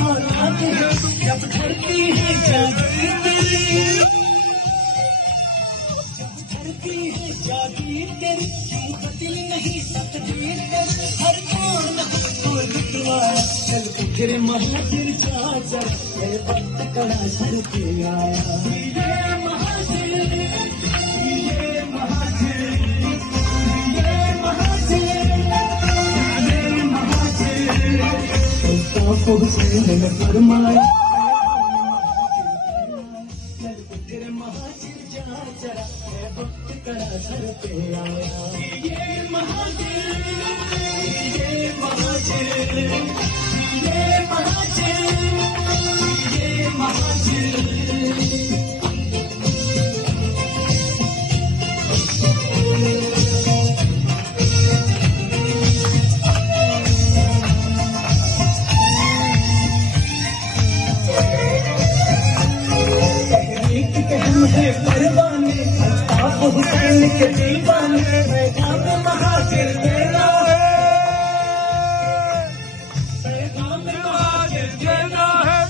औलाद है, जब धरती है जागी तेरी, जब धरती है जागी तेरी, क्यों बदल नहीं तकदीर तेरी, हर कौन को रुकवाया, चल फिर महाजिर चाचा, ये वक्त कड़ा सर पे आया, ये महाजिर, ये महाजिर, ये महाजिर, ये महाजिर, सुल्तान हुसैन ने फरमाया, चल फिर महाजिर चाचा, ये वक्त कड़ा सर पे आया, ये महाजिर, ये महाजिर, ये महाजिर, ये महाजिर। तहरीक के हम है परवाने, अल्ताफ हुसैन के दीवाने, पैगाम महाजिर देना है, पैगाम महाजिर देना है,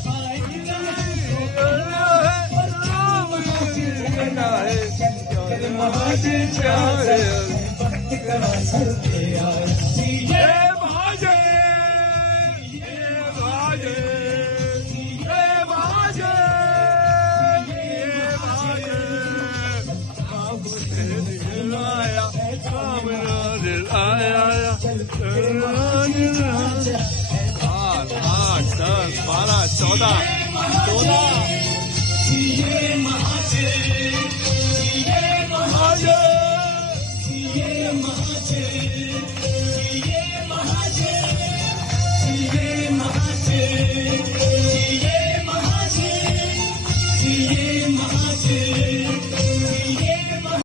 महाजिर चाहे वक्त कड़ा सर पे आया, ये महाजिर, ये महाजिर, ये महाजिर, ये महाजिर, आया आया, 8, 10, 12, 14, ये महाजिर, ये महाजिर, ये महाजिर, ये महाजिर, ये महाजिर, ये महाजिर, ये